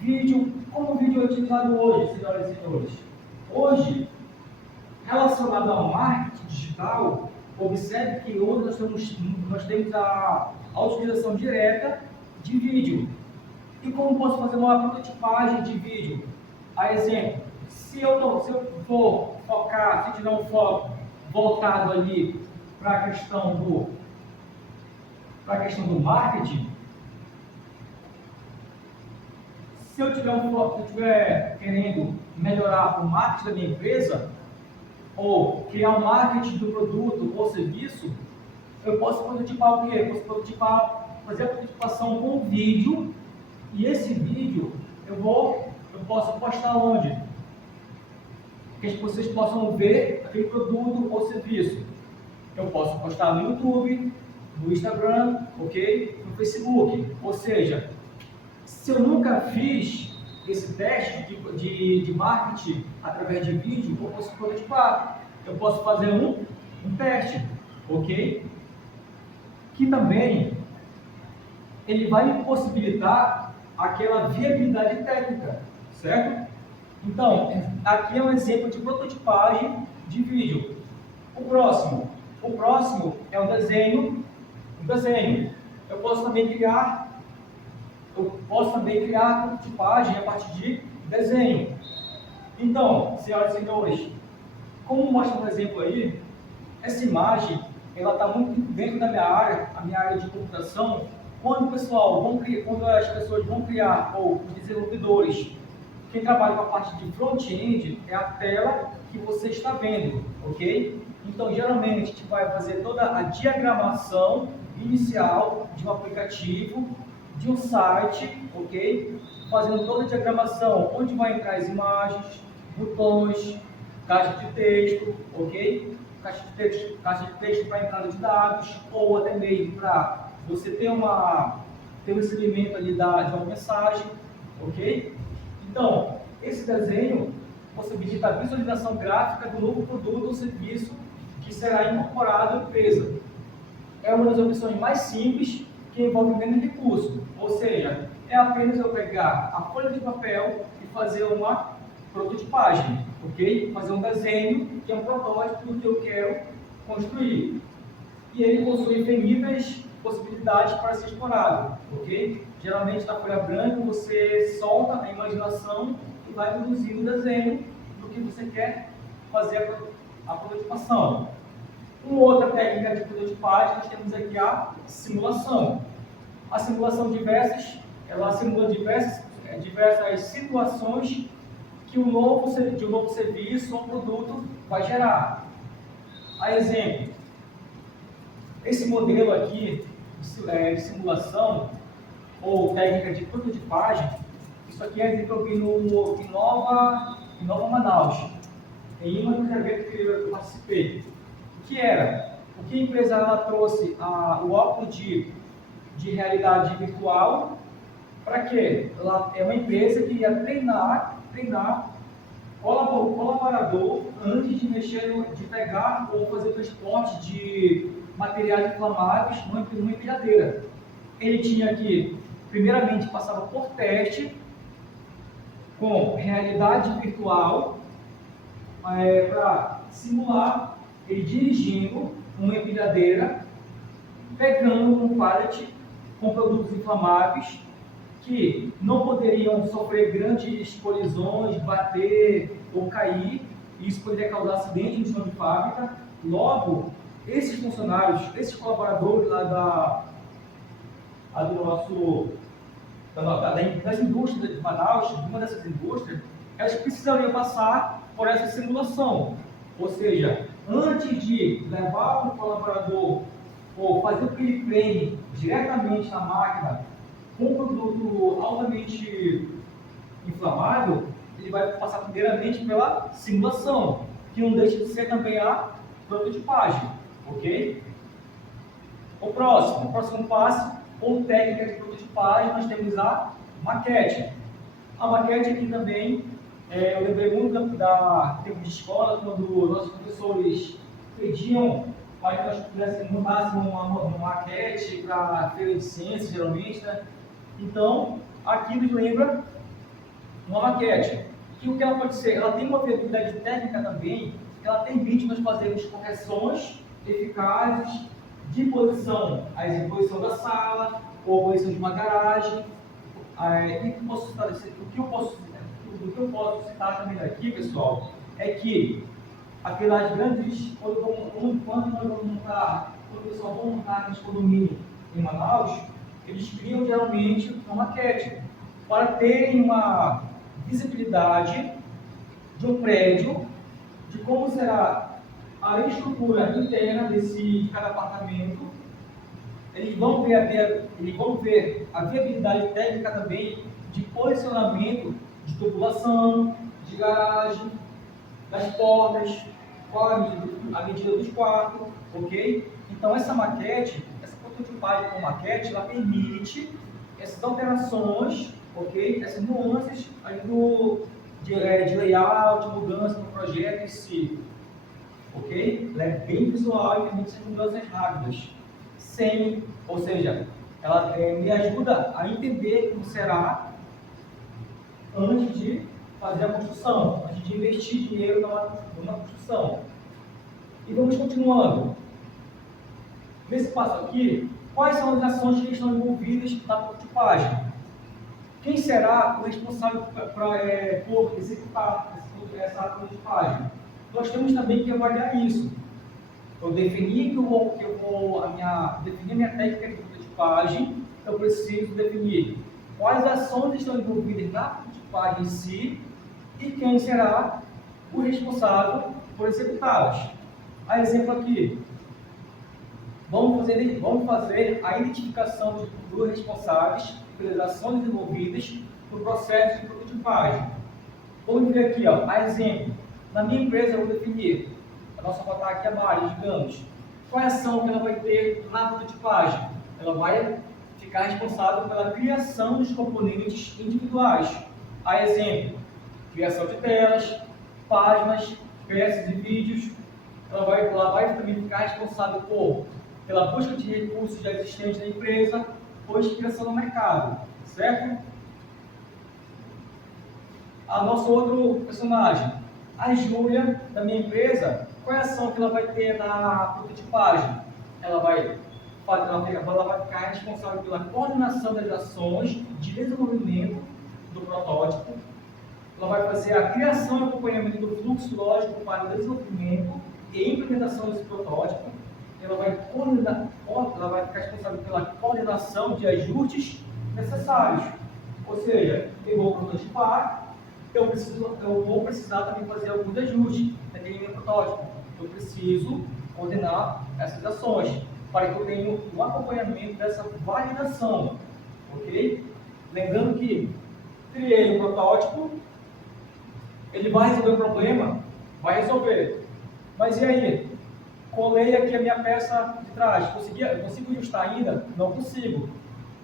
vídeo, como o vídeo é utilizado hoje, senhoras e senhores? Hoje, relacionado ao marketing digital, observe que hoje nós temos a utilização direta de vídeo. E como posso fazer uma prototipagem de vídeo? A exemplo, se eu for focar, se tiver um foco voltado ali para a questão do marketing, se eu estiver querendo melhorar o marketing da minha empresa, ou criar um marketing do produto ou serviço, eu posso prototipar o quê? Eu posso fazer a prototipação com vídeo, e esse vídeo eu posso postar onde? Que vocês possam ver aquele produto ou serviço. Eu posso postar no YouTube, no Instagram, ok? No Facebook. Ou seja, se eu nunca fiz esse teste de marketing através de vídeo, eu posso prototipar. Eu posso fazer um teste, ok? Que também ele vai me possibilitar aquela viabilidade técnica, certo? Então, aqui é um exemplo de prototipagem de vídeo. O próximo é um desenho. Eu posso também criar prototipagem a partir de desenho. Então, senhoras e senhores, como mostra no exemplo aí, essa imagem ela está muito dentro da minha área, a minha área de computação. Quando as pessoas vão criar, ou os desenvolvedores, quem trabalha com a parte de front-end, é a tela que você está vendo, ok? Então, geralmente, a gente vai fazer toda a diagramação inicial de um aplicativo, de um site, ok? Fazendo toda a diagramação, onde vai entrar as imagens, botões, caixa de texto, ok? Caixa de texto para entrada de dados, ou até mesmo para você ter um recebimento ali de uma mensagem, ok? Então, esse desenho possibilita a visualização gráfica do novo produto ou serviço que será incorporado à empresa. É uma das opções mais simples que envolve menos recurso, ou seja, é apenas eu pegar a folha de papel e fazer uma prototipagem, ok? Fazer um desenho que é um protótipo do que eu quero construir. E ele possui infinitas possibilidades para ser explorado, ok? Geralmente na folha branca você solta a imaginação e vai produzindo o desenho do que você quer fazer a prototipação. Uma outra técnica de prototipagem, nós temos aqui a simulação. A simulação ela simula diversas situações que o novo serviço ou produto vai gerar. A exemplo, esse modelo aqui de simulação ou técnica de prototipagem, isso aqui é desenvolvido em Nova Manaus, em uma dos eventos que eu participei, que era o que a empresa ela trouxe o óculos de realidade virtual. Para quê? Ela é uma empresa que ia treinar o colaborador antes de de pegar ou fazer transporte de materiais inflamáveis numa empilhadeira. Ele tinha que, primeiramente, passava por teste com realidade virtual para simular ele dirigindo uma empilhadeira, pegando um pallet com produtos inflamáveis que não poderiam sofrer grandes colisões, bater ou cair, e isso poderia causar acidente em chão de fábrica. Logo, esses funcionários, esses colaboradores lá das indústrias de Manaus, de uma dessas indústrias, elas precisariam passar por essa simulação. Ou seja, antes de levar o colaborador ou fazer com que ele treine diretamente na máquina com um produto altamente inflamável, ele vai passar primeiramente pela simulação, que não deixa de ser também a prototipagem, ok? O próximo passo, ou técnica de prototipagem, nós temos a maquete. A maquete aqui também, eu lembrei muito da tempo de escola, quando nossos professores pediam para que nós montássemos uma maquete para a feira de ciências, geralmente, né? Então, aqui nos lembra uma maquete. Que o que ela pode ser? Ela tem uma viabilidade técnica também, ela permite nós fazermos correções eficazes de posição, a posição da sala, ou posição de uma garagem. E o que eu posso citar também daqui, pessoal, é que aquelas grandes, quando o pessoal vai montar aqueles condomínios em Manaus, eles criam geralmente uma maquete para terem uma visibilidade de um prédio, de como será a estrutura interna de cada apartamento. Eles vão ver a viabilidade técnica também de posicionamento de tubulação, de garagem, das portas, qual a medida dos quartos, ok? Então essa maquete, essa prototipagem com maquete, ela permite essas alterações, ok? Essas nuances aí de layout, mudança no projeto em si, ok? Ela é bem visual e permite essas mudanças rápidas, ou seja, ela me ajuda a entender como será antes de fazer a construção, antes de investir dinheiro numa construção. E vamos continuando. Nesse passo aqui, quais são as ações que estão envolvidas na prototipagem? Quem será o responsável por executar essa prototipagem? Nós temos também que avaliar isso. Eu defini definir a minha técnica de prototipagem, eu preciso definir quais ações estão envolvidas na prototipagem em si e quem será o responsável por executá-las. A exemplo aqui, vamos fazer a identificação dos responsáveis pelas ações envolvidas no processo de prototipagem. Vamos ver aqui, a exemplo, na minha empresa eu vou definir, a nossa botar aqui a Mari, digamos, qual é a ação que ela vai ter na prototipagem? Ela vai ficar responsável pela criação dos componentes individuais. A exemplo, criação de telas, páginas, peças e vídeos. Ela vai também ficar responsável pela busca de recursos já existentes na empresa ou inspiração no mercado, certo? A nossa outro personagem, a Júlia, da minha empresa, qual é a ação que ela vai ter na prototipagem? Ela vai ficar responsável pela coordenação das ações de desenvolvimento do protótipo. Ela vai fazer a criação e acompanhamento do fluxo lógico para o desenvolvimento e implementação desse protótipo. Ela vai ficar responsável pela coordenação de ajustes necessários. Ou seja, eu vou prototipar, eu vou precisar também fazer alguns ajustes naquele meu protótipo. Eu preciso coordenar essas ações para que eu tenha um acompanhamento dessa validação, ok? Lembrando que criei um protótipo, ele vai resolver o problema? Vai resolver. Mas e aí? Colei aqui a minha peça de trás. Consigo ajustar ainda? Não consigo.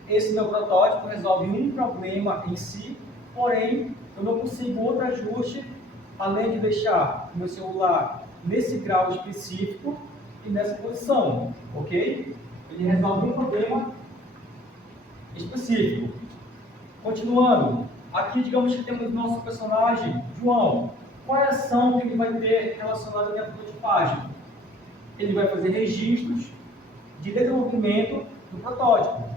Esse meu protótipo resolve um problema em si, porém, eu não consigo outro ajuste, além de deixar o meu celular nesse grau específico e nessa posição, ok? Ele resolve um problema específico. Continuando, aqui digamos que temos nosso personagem, João. Qual é a ação que ele vai ter relacionada à minha prototipagem? Ele vai fazer registros de desenvolvimento do protótipo.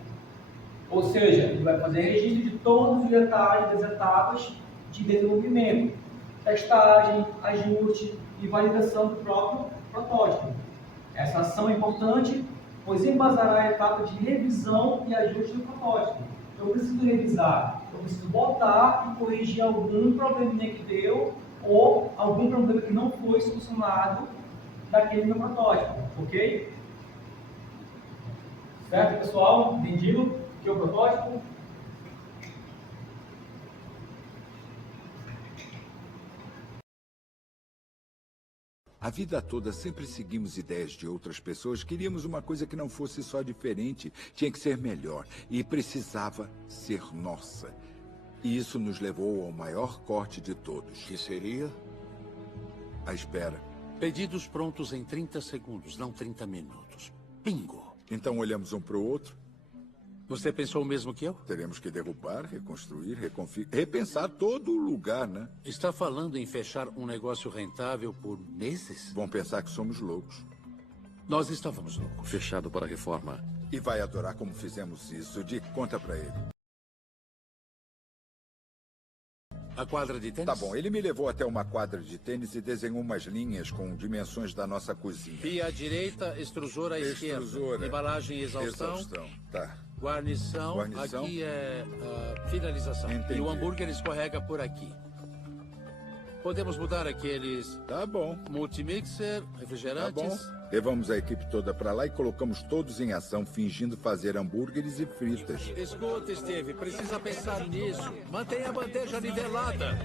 Ou seja, ele vai fazer registro de todos os detalhes das etapas de desenvolvimento, testagem, ajuste e validação do próprio protótipo. Essa ação é importante, pois embasará a etapa de revisão e ajuste do protótipo. Eu preciso revisar, eu preciso botar e corrigir algum probleminha que deu ou algum problema que não foi solucionado daquele meu protótipo, ok? Certo, pessoal? Entendido? Que é o protótipo? A vida toda sempre seguimos ideias de outras pessoas. Queríamos uma coisa que não fosse só diferente, tinha que ser melhor e precisava ser nossa. E isso nos levou ao maior corte de todos. Que seria? A espera. Pedidos prontos em 30 segundos, não 30 minutos. Bingo! Então olhamos um para o outro. Você pensou o mesmo que eu? Teremos que derrubar, reconstruir, repensar todo o lugar, né? Está falando em fechar um negócio rentável por meses? Vão pensar que somos loucos. Nós estávamos loucos. Fechado para a reforma. E vai adorar como fizemos isso. Dick, conta para ele. A quadra de tênis? Tá bom, ele me levou até uma quadra de tênis e desenhou umas linhas com dimensões da nossa cozinha. Pia à direita, extrusor à esquerda. Embalagem e exaustão. Tá. Guarnição. Aqui é finalização. Entendi. E o hambúrguer escorrega por aqui. Podemos mudar aqueles... Tá bom. Multimixer, Tá refrigerantes. bom. Levamos a equipe toda para lá e colocamos todos em ação, fingindo fazer hambúrgueres e fritas. Escuta, Steve, precisa pensar nisso. Mantenha a bandeja nivelada.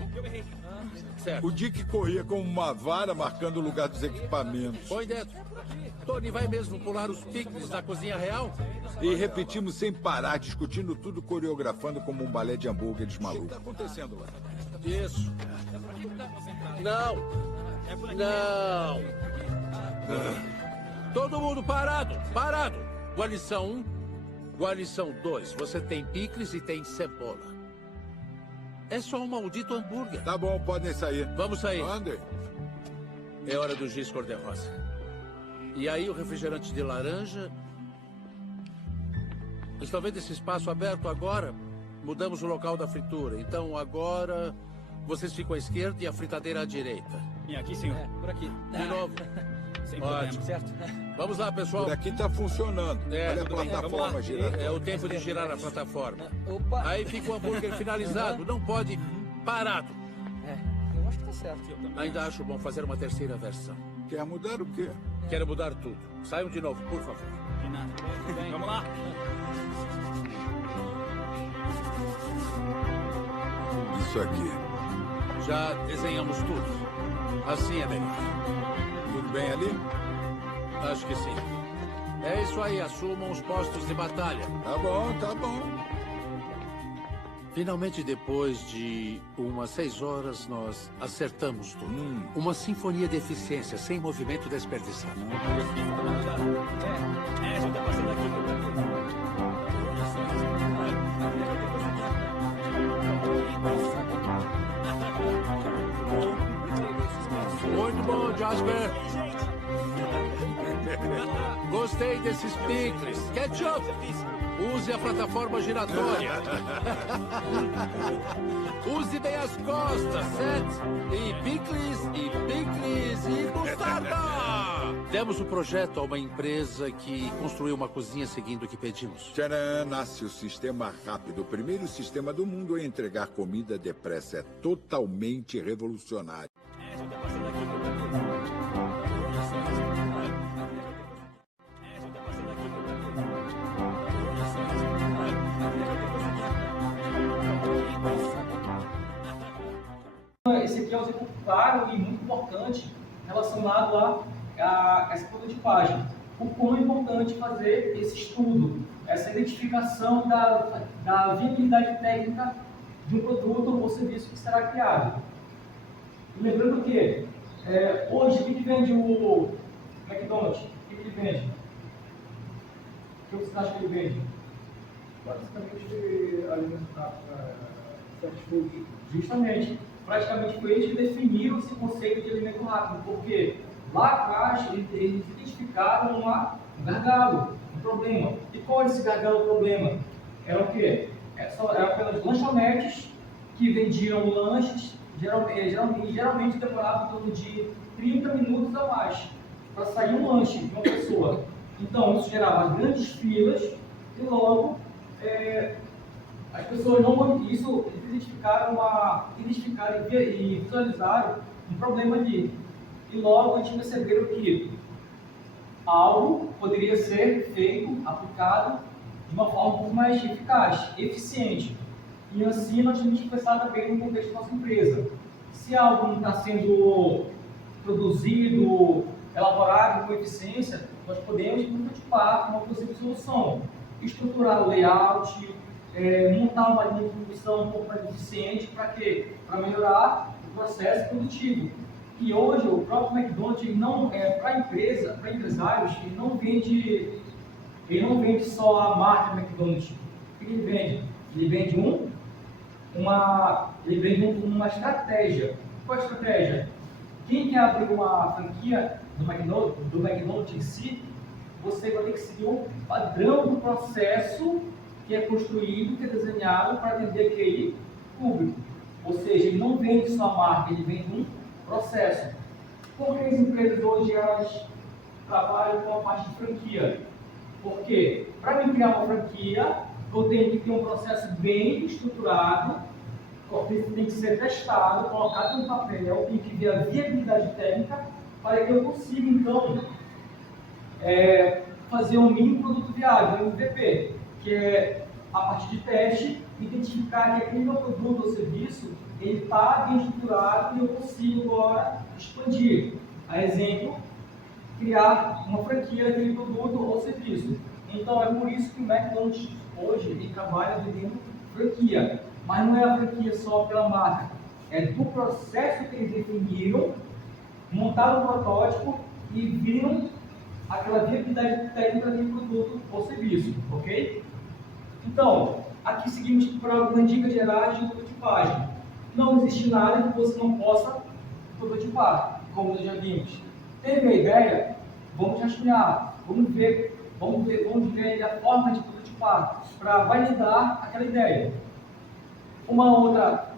Certo. O Dick corria com uma vara marcando o lugar dos equipamentos. Põe dentro. Tony vai mesmo pular os picles na cozinha real? E repetimos sem parar, discutindo tudo, coreografando como um balé de hambúrgueres maluco. O que está acontecendo lá? Isso. Não. Não. Todo mundo parado. Parado. Guarnição 1. Guarnição 2. Você tem picles e tem cebola. É só um maldito hambúrguer. Tá bom, podem sair. Vamos sair. Andem. É hora do giz cor-de-rosa. E aí o refrigerante de laranja. Estão vendo esse espaço aberto agora? Mudamos o local da fritura. Então agora vocês ficam à esquerda e a fritadeira à direita. E aqui, senhor? Por aqui. De novo. Sem Ótimo. problema, certo? Vamos lá, pessoal. Por aqui tá funcionando. Olha a tudo bem. plataforma Vamos lá. girando. É o tempo de girar a plataforma. Opa! Aí fica o hambúrguer finalizado. Não pode parado. Eu acho que tá certo. Ainda acho bom fazer uma terceira versão. Quer mudar o quê? Quero mudar tudo. Saiam de novo, por favor. De nada. Tudo bem. Vamos lá. Isso aqui. Já desenhamos tudo. Assim é melhor. Tudo bem ali? Acho que sim. É isso aí, assumam os postos de batalha. Tá bom, tá bom. Finalmente, depois de umas 6 horas, nós acertamos tudo. Uma sinfonia de eficiência, sem movimento desperdiçado. Já tá passando aqui. Muito bom, Jasper. Gostei desses picles. Ketchup! Use a plataforma giratória. Use bem as costas, certo? E picles, e mostarda! Demos o projeto a uma empresa que construiu uma cozinha seguindo o que pedimos. Tcharam, nasce o sistema rápido. O primeiro sistema do mundo a entregar comida depressa. É totalmente revolucionário. Já tá passando aqui por aqui. Já tá passando aqui por aqui. Esse aqui é um exemplo claro e muito importante relacionado a essa prototipagem. O quão é importante fazer esse estudo, essa identificação da viabilidade técnica de um produto ou serviço que será criado. E lembrando que hoje o que vende o McDonald's? O que ele vende? O que você acha que ele vende? Basicamente, alimentar fast food. Justamente, praticamente foi eles que definiram esse conceito de alimento rápido, porque lá atrás eles identificaram um gargalo, um problema. E qual é esse gargalo, o problema? Era o quê? Eram apenas lanchonetes que vendiam lanches, geralmente demoravam em torno de 30 minutos a mais para sair um lanche de uma pessoa. Então, isso gerava grandes filas e logo as pessoas não identificaram e visualizaram um problema ali. E logo a gente perceberam que algo poderia ser feito, aplicado de uma forma um pouco mais eficaz, eficiente. E assim nós temos que pensar também no contexto da nossa empresa. Se algo não está sendo produzido, elaborado com eficiência, nós podemos prototipar uma possível solução. Estruturar o layout, montar uma linha de produção um pouco mais eficiente para quê? Para melhorar o processo produtivo. E hoje o próprio McDonald's não para empresários, ele não vende só a marca McDonald's. O que ele vende? Ele vende uma estratégia. Qual é a estratégia? Quem quer abrir uma franquia do McDonald's em si, você vai ter que seguir o padrão do processo que é construído, que é desenhado para atender aquele público. Ou seja, ele não vende só a marca, ele vende um processo. Por que as empresas hoje elas trabalham com a parte de franquia? Porque para mim criar uma franquia, eu tenho que ter um processo bem estruturado, tem que ser testado, colocado no papel, tem que ver a viabilidade técnica para que eu consiga, então, fazer um mínimo produto viável, um MVP, que é, a partir de teste, identificar que aquele meu produto ou serviço ele está bem estruturado e eu consigo agora expandir. A exemplo, criar uma franquia daquele produto ou serviço. Então, é por isso que o McDonald's hoje ele trabalha vendendo franquia. Mas não é a franquia só pela marca, é do processo que eles definiram, montaram um protótipo e viram aquela viabilidade técnica daquele produto ou serviço, ok? Então, aqui seguimos por algumas dicas gerais de prototipagem. Não existe nada que você não possa prototipar, como nós já vimos. Teve a ideia? Vamos rascunhar, vamos ver a forma de prototipar para validar aquela ideia. Uma outra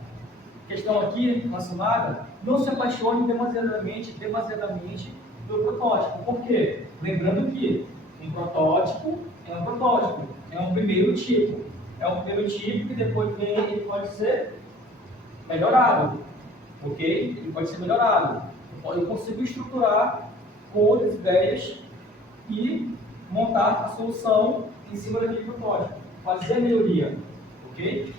questão aqui relacionada, não se apaixone demasiadamente pelo protótipo. Por quê? Lembrando que um protótipo, é um primeiro tipo. É um primeiro tipo que depois ele pode ser melhorado, ok? Ele pode ser melhorado. Eu consigo estruturar com outras ideias e montar a solução em cima daquele protótipo, fazer a melhoria, ok?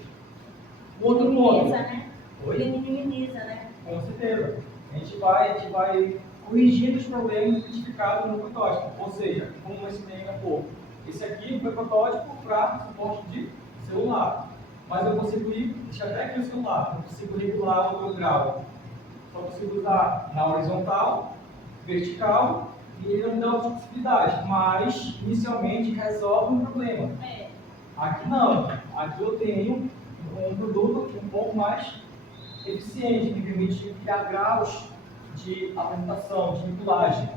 O outro ponto. Né? Ele minimiza, né? Com certeza. A gente vai corrigindo os problemas identificados no protótipo. Ou seja, como eu ensinei há pouco, esse aqui foi protótipo para suporte de celular. Mas eu consigo deixar até aqui o celular, eu consigo regular o meu grau. Só consigo usar na horizontal, vertical, e ele não me dá outra possibilidade, mas inicialmente resolve um problema. Aqui não, aqui eu tenho um produto um pouco mais eficiente, que me permite criar graus de apresentação, de rotulagem,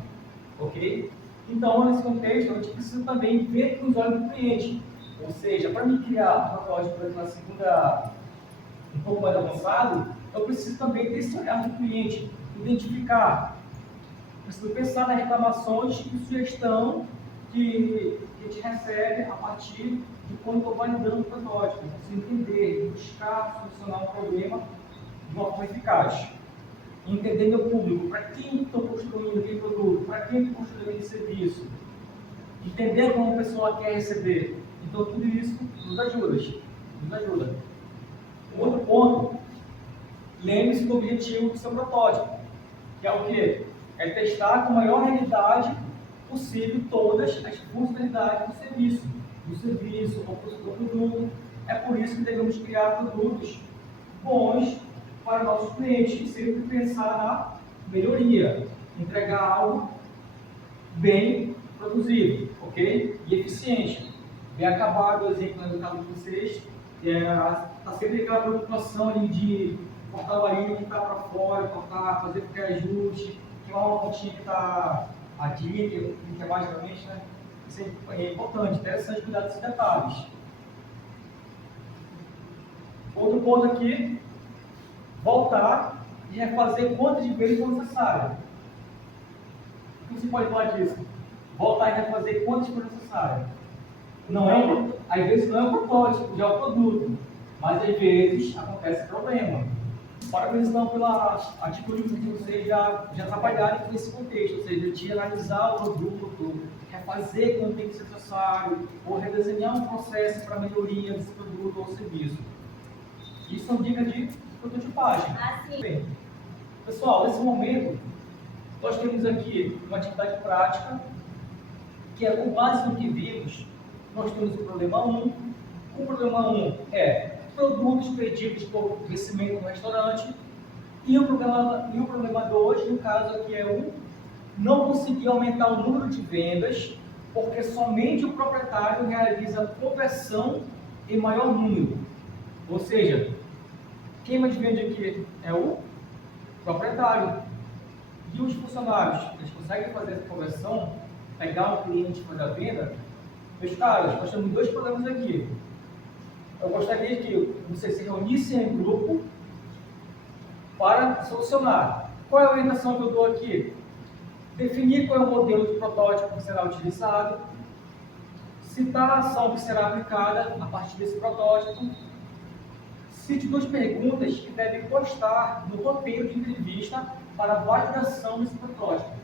ok? Então, nesse contexto, a gente precisa também ver com os olhos do cliente. Ou seja, para me criar um protótipo na segunda, um pouco mais avançado, eu preciso também ter esse olhar do cliente, identificar Preciso pensar nas reclamações e sugestão que a gente recebe a partir de quando estou validando o protótipo. Preciso entender, buscar solucionar um problema de uma forma eficaz. Entender meu público, para quem estou construindo aquele produto, para quem estou construindo aquele serviço. Entender como a pessoa quer receber. Então, tudo isso nos ajuda. Outro ponto, lembre-se do objetivo do seu protótipo, que é o quê? É testar com a maior realidade possível todas as funcionalidades do serviço ou do produto. É por isso que devemos criar produtos bons para nossos clientes e sempre pensar na melhoria, entregar algo bem produzido, ok? E eficiente. Bem acabado, o exemplo no caso de vocês, está sempre aquela preocupação ali de cortar o varinho que está para fora, fazer qualquer ajuste, queimar uma pontinha que está a dica, que é mais realmente, né? Isso é importante, interessante cuidar desses detalhes. Outro ponto aqui, voltar e refazer quantas vezes for necessário. O que você pode falar disso? Voltar e refazer quantas for necessário. Às vezes não é o protótipo, já é o produto, mas às vezes acontece problema. Parabéns então pela atitude que vocês já trabalharam nesse contexto, ou seja, de analisar o produto, refazer quando tem que ser necessário, ou redesenhar um processo para melhoria desse produto ou serviço. Isso são dicas de prototipagem. Bem, pessoal, nesse momento, nós temos aqui uma atividade prática, que é com base no que vimos, nós temos o problema 1. O problema 1 é produtos pedidos por crescimento no restaurante. E o problema 2, no caso aqui é não conseguir aumentar o número de vendas, porque somente o proprietário realiza conversão em maior número. Ou seja, quem mais vende aqui é o proprietário. E os funcionários, eles conseguem fazer essa conversão, pegar um cliente para a venda? Meus caros, nós temos dois problemas aqui. Eu gostaria que vocês se reunissem em grupo para solucionar. Qual é a orientação que eu dou aqui? Definir qual é o modelo de protótipo que será utilizado, citar a ação que será aplicada a partir desse protótipo, cite 2 perguntas que devem constar no roteiro de entrevista para a validação desse protótipo.